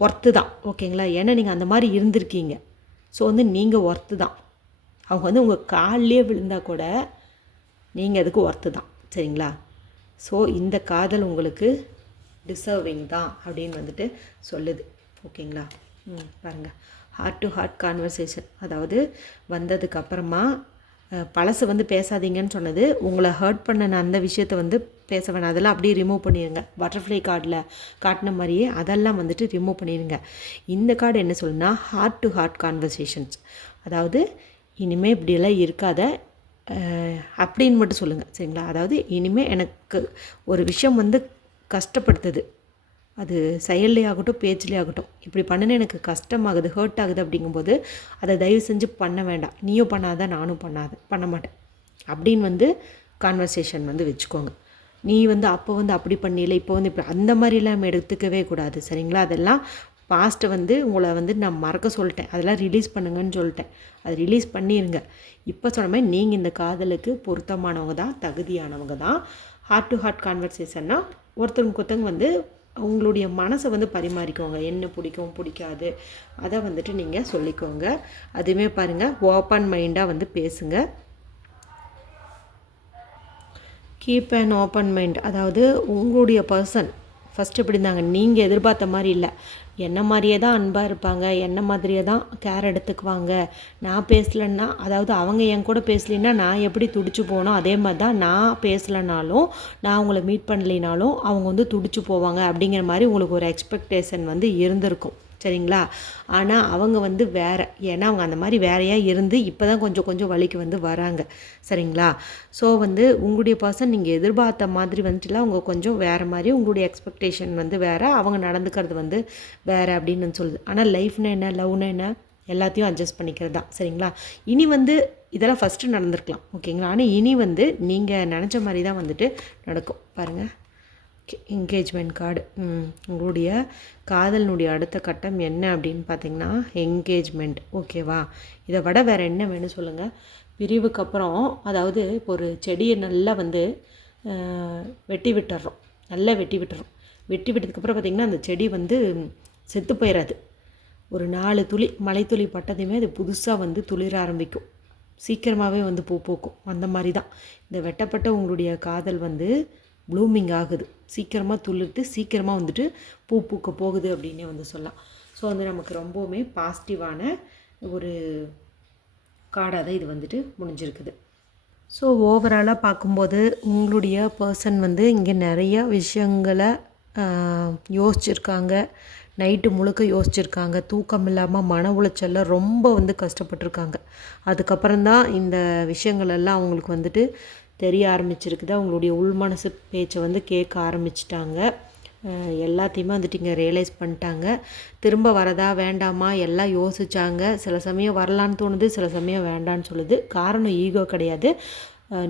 ஒர்த்து தான். ஓகேங்களா? ஏன்னா நீங்கள் அந்த மாதிரி இருந்திருக்கீங்க. ஸோ வந்து நீங்கள் ஒர்த்து தான். அவங்க வந்து உங்கள் காலிலே விழுந்தால் கூட நீங்கள் அதுக்கு ஒர்த்து தான். சரிங்களா? ஸோ இந்த காதல் உங்களுக்கு டிசர்விங் தான் அப்படின்னு வந்துட்டு சொல்லுது. ஓகேங்களா? பாருங்கள், ஹார்ட் டு ஹார்ட் கான்வர்சேஷன். அதாவது வந்ததுக்கப்புறமா பழசை வந்து பேசாதீங்கன்னு சொன்னது, உங்களை ஹர்ட் பண்ண அந்த விஷயத்தை வந்து பேச வேணாம், அதெல்லாம் அப்படியே ரிமூவ் பண்ணிடுங்க. பட்டர்ஃப்ளை கார்டில் காட்டின மாதிரியே அதெல்லாம் வந்துட்டு ரிமூவ் பண்ணிடுங்க. இந்த கார்டு என்ன சொல்லுன்னா, ஹார்ட் டு ஹார்ட் கான்வர்சேஷன்ஸ். அதாவது இனிமேல் இப்படியெல்லாம் இருக்காத அப்படின்னு மட்டும் சொல்லுங்கள். சரிங்களா? அதாவது இனிமேல் எனக்கு ஒரு விஷயம் வந்து கஷ்டப்படுத்துது, அது செயல்லே ஆகட்டும் பேச்சிலே ஆகட்டும், இப்படி பண்ணினா எனக்கு கஷ்டமாகுது, ஹர்ட் ஆகுது அப்படிங்கும்போது அதை தயவு செஞ்சு பண்ண வேண்டாம். நீயும் பண்ணாத, நானும் பண்ண மாட்டேன் அப்படின்னு வந்து கான்வர்சேஷன் வந்து வச்சுக்கோங்க. நீ வந்து அப்போ வந்து அப்படி பண்ணல, இப்போ வந்து இப்படி, அந்த மாதிரிலாம் நம்ம எடுத்துக்கவே கூடாது. சரிங்களா? அதெல்லாம் பாஸ்ட்டை வந்து உங்களை வந்து நான் மறக்க சொல்லிட்டேன், அதெல்லாம் ரிலீஸ் பண்ணுங்கன்னு சொல்லிட்டேன். அது ரிலீஸ் பண்ணிடுங்க. இப்போ சொன்ன மாதிரி நீங்கள் இந்த காதலுக்கு பொருத்தமானவங்க தான், தகுதியானவங்க தான். ஹார்ட் டு ஹார்ட் கான்வர்சேஷன்னா ஒருத்தவங்க வந்து உங்களுடைய மனசை வந்து பரிமாறிக்கோங்க. என்ன பிடிக்கும் பிடிக்காது அதை வந்துட்டு நீங்கள் சொல்லிக்கோங்க. அதுவுமே பாருங்கள், ஓப்பன் மைண்டாக வந்து பேசுங்க. Keep and open mind. அதாவது உங்களுடைய பர்சன் ஃபஸ்ட்டு எப்படி இருந்தாங்க, நீங்கள் எதிர்பார்த்த மாதிரி இல்லை, என்ன மாதிரியே தான் அன்பாக இருப்பாங்க, என்ன மாதிரியே தான் கேர் எடுத்துக்குவாங்க. நான் பேசலைன்னா, அதாவது அவங்க என் கூட பேசலைன்னா நான் எப்படி துடிச்சு போனோம், அதே மாதிரி தான் நான் பேசலைனாலும், நான் அவங்கள மீட் பண்ணலினாலும் அவங்க வந்து துடிச்சு போவாங்க அப்படிங்கிற மாதிரி உங்களுக்கு ஒரு எக்ஸ்பெக்டேஷன் வந்து இருந்திருக்கும். சரிங்களா? ஆனால் அவங்க வந்து வேறு, ஏன்னா அவங்க அந்த மாதிரி வேறையாக இருந்து இப்போ தான் கொஞ்சம் கொஞ்சம் வழிக்கு வந்து வராங்க. சரிங்களா? ஸோ வந்து உங்களுடைய பர்சன் நீங்கள் எதிர்பார்த்த மாதிரி வந்துட்டுலாம் அவங்க கொஞ்சம் வேறு மாதிரி, உங்களுடைய எக்ஸ்பெக்டேஷன் வந்து வேறு, அவங்க நடந்துக்கிறது வந்து வேறு அப்படின்னு சொல்லுது. ஆனால் லைஃப்னா என்ன, லவ்னா என்ன, எல்லாத்தையும் அட்ஜஸ்ட் பண்ணிக்கிறது தான். சரிங்களா? இனி வந்து இதெல்லாம் ஃபஸ்ட்டு நடந்திருக்கலாம். ஓகேங்களா? ஆனால் இனி வந்து நீங்கள் நினச்ச மாதிரி தான் வந்துட்டு நடக்கும். பாருங்கள், என்கேஜ்மெண்ட் கார்டு. உங்களுடைய காதலினுடைய அடுத்த கட்டம் என்ன அப்படின்னு பார்த்தீங்கன்னா என்கேஜ்மெண்ட். ஓகேவா? இதை விட வேறு என்ன வேணும் சொல்லுங்கள்? பிரிவுக்கு அப்புறம், அதாவது இப்போ ஒரு செடியை நல்லா வந்து வெட்டி விட்டுறோம், நல்லா வெட்டி விட்டுறோம். வெட்டி விட்டதுக்கப்புறம் பார்த்திங்கன்னா அந்த செடி வந்து செத்து போயிடாது. ஒரு 4 துளி மழை துளி பட்டதையுமே அது புதுசாக வந்து துளிர ஆரம்பிக்கும், சீக்கிரமாகவே வந்து பூ பூக்கும். அந்த மாதிரி தான் இந்த வெட்டப்பட்ட உங்களுடைய காதல் வந்து ப்ளூமிங் ஆகுது, சீக்கிரமாக துளிர்த்து சீக்கிரமாக வந்துட்டு பூ பூக்க போகுது அப்படின்னே வந்து சொல்லலாம். ஸோ வந்து நமக்கு ரொம்பவுமே பாசிட்டிவான ஒரு கார்டாக தான் இது வந்துட்டு முடிஞ்சிருக்குது. ஸோ ஓவராலாக பார்க்கும்போது உங்களுடைய பர்சன் வந்து இங்கே நிறைய விஷயங்களை யோசிச்சிருக்காங்க, நைட்டு முழுக்க யோசிச்சிருக்காங்க, தூக்கம் இல்லாமல் மன உளைச்சலில் ரொம்ப வந்து கஷ்டப்பட்டுருக்காங்க. அதுக்கப்புறம்தான் இந்த விஷயங்கள் எல்லாம் அவங்களுக்கு வந்துட்டு தெரிய ஆரம்பிச்சிருக்குது. அவங்களுடைய உள் மனசு பேச்சை வந்து கேட்க ஆரம்பிச்சிட்டாங்க. எல்லாத்தையுமே வந்துட்டு இங்கே ரியலைஸ் பண்ணிட்டாங்க. திரும்ப வரதா வேண்டாமா எல்லாம் யோசித்தாங்க. சில சமயம் வரலான்னு தோணுது, சில சமயம் வேண்டான்னு சொல்லுது. காரணம் ஈகோ கிடையாது,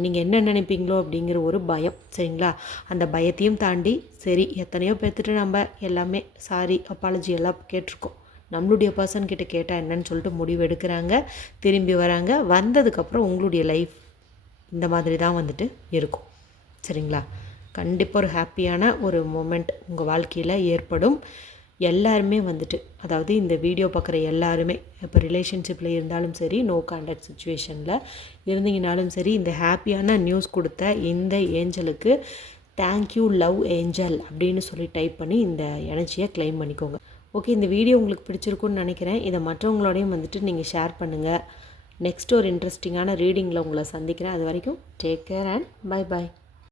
நீங்கள் என்ன நினைப்பீங்களோ அப்படிங்கிற ஒரு பயம். சரிங்களா? அந்த பயத்தையும் தாண்டி சரி, எத்தனையோ பேர்த்துட்டு நம்ம எல்லாமே சாரி அப்பாலஜி எல்லாம் கேட்டிருக்கோம். நம்மளுடைய பர்சன் கிட்ட கேட்டால் என்னன்னு சொல்லிட்டு முடிவு எடுக்கிறாங்க. திரும்பி வராங்க. வந்ததுக்கப்புறம் உங்களுடைய லைஃப் இந்த மாதிரி தான் வந்துட்டு இருக்கும். சரிங்களா? கண்டிப்பாக ஒரு ஹாப்பியான ஒரு மொமெண்ட் உங்கள் வாழ்க்கையில் ஏற்படும். எல்லாருமே வந்துட்டு, அதாவது இந்த வீடியோ பார்க்குற எல்லாருமே இப்போ ரிலேஷன்ஷிப்பில் இருந்தாலும் சரி, நோ கான்டாக்ட் சுச்சுவேஷனில் இருந்தீங்கனாலும் சரி, இந்த ஹாப்பியான நியூஸ் கொடுத்த இந்த ஏஞ்சலுக்கு தேங்க்யூ லவ் ஏஞ்சல் அப்படின்னு சொல்லி டைப் பண்ணி இந்த எனர்ஜியை கிளைம் பண்ணிக்கோங்க. ஓகே, இந்த வீடியோ உங்களுக்கு பிடிச்சிருக்குன்னு நினைக்கிறேன். இதை மற்றவங்களோடையும் வந்துட்டு நீங்கள் ஷேர் பண்ணுங்கள். நெக்ஸ்ட் ஒரு இன்ட்ரெஸ்டிங்கான ரீடிங்கில் உங்களை சந்திக்கிறேன். அது வரைக்கும் take care and bye bye.